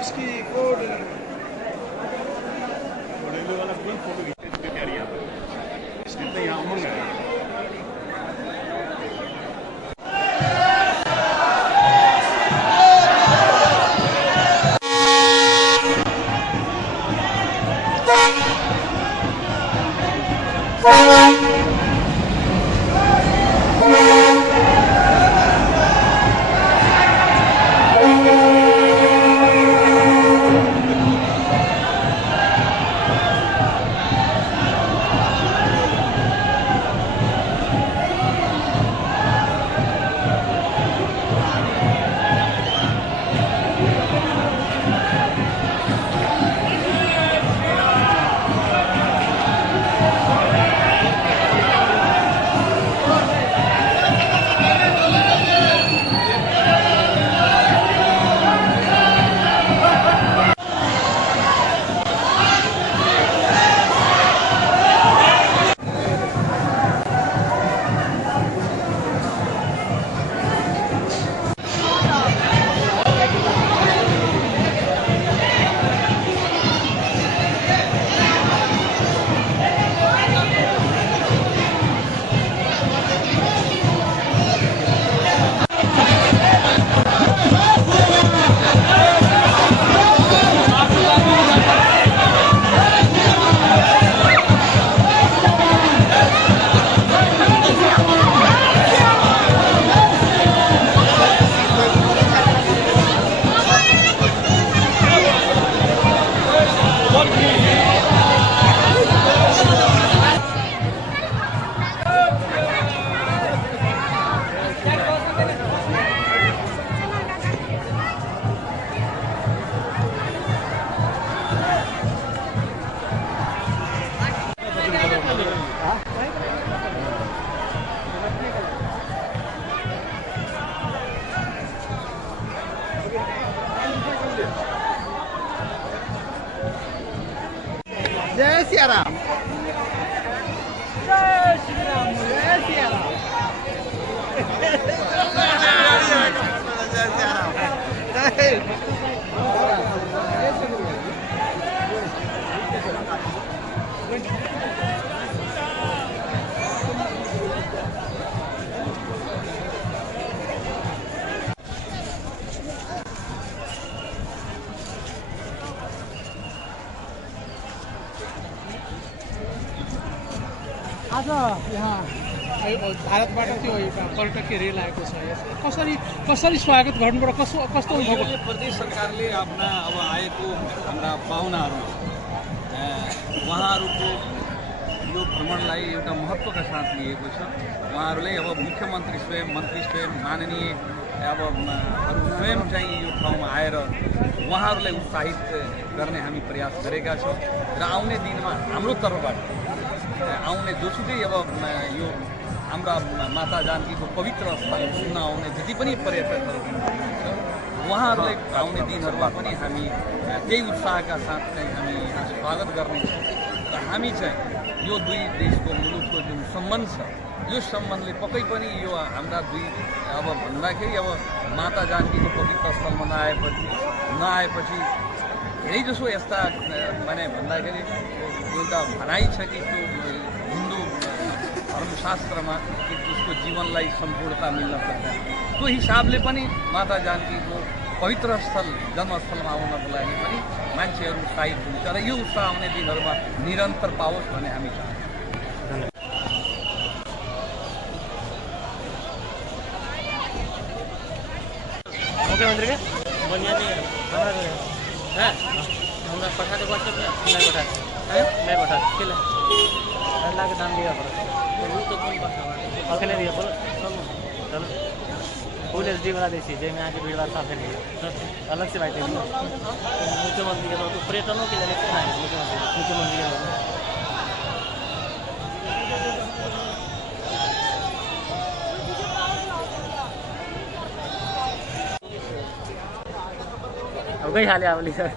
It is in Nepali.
इसकी कोड वाला कोई फोटो खींचने की तैयारी है इसलिए तो यहाँ उमंग है। जय सिया राम। जय श्री राम। जय सिया राम। जय सिया राम। आज यहाँ भारतबाट त्यो पर्यटकीय रेल आएको छ। कसरी स्वागत गर्नुपर्छ, कस्तो अनुभव? प्रदेश सरकारले आफ्ना अब आएको हाम्रा पाहुनाहरू उहाँहरूको यो भ्रमणलाई एउटा महत्त्वका साथ लिएको छ। उहाँहरूले अब मुख्यमन्त्री स्वयं, मन्त्री स्वयं, माननीय अब स्वयं चाहिँ यो ठाउँमा आएर उहाँहरूलाई उत्साहित गर्ने हामी प्रयास गरेका छौँ र आउने दिनमा हाम्रो तर्फबाट आउने जोसुकै अब यो हाम्रा माता जानकीको पवित्र स्थल घुम्न आउने जति पनि पर्यटकहरू हुनुहुन्छ उहाँहरूलाई आउने दिनहरूमा पनि हामी त्यही उत्साहका साथ चाहिँ हामी यहाँ स्वागत गर्नेछौँ र हामी चाहिँ यो दुई देशको मुलुकको जुन सम्बन्ध छ यो सम्बन्धले पक्कै पनि यो हाम्रा दुई अब भन्दाखेरि अब माता जानकीको पवित्र स्थलमा नआएपछि धेरै जसो यस्ता माने भन्दाखेरि एउटा भनाइ छ कि त्यो हिन्दू धर्मशास्त्रमा कि उसको जीवनलाई सम्पूर्णता मिल्न सक्दैन। त्यो हिसाबले पनि माता जानकीको पवित्र स्थल जन्मस्थलमा आउनको लागि पनि मान्छेहरू उत्साहित हुन्छ र यो उत्साह आउने दिनहरूमा निरन्तर पाओस् भन्ने हामी चाहन्छौँ। मुख्यमंत्री के बुनियादी हमरा पठा दे व्हाट्सएप में मैं पठा मैं पठा किला अल्लाह के नाम दिया पड़ा वो तो कौन पास है अकेले दिया बोलो चलो फुल एचडी वाला देसी जे में आके भीड़ बात साफ नहीं अलग से बात है मुख्यमंत्री के तो पर्यटनों के लिए क्या है मुख्यमंत्री के अब गई हाल आवली सर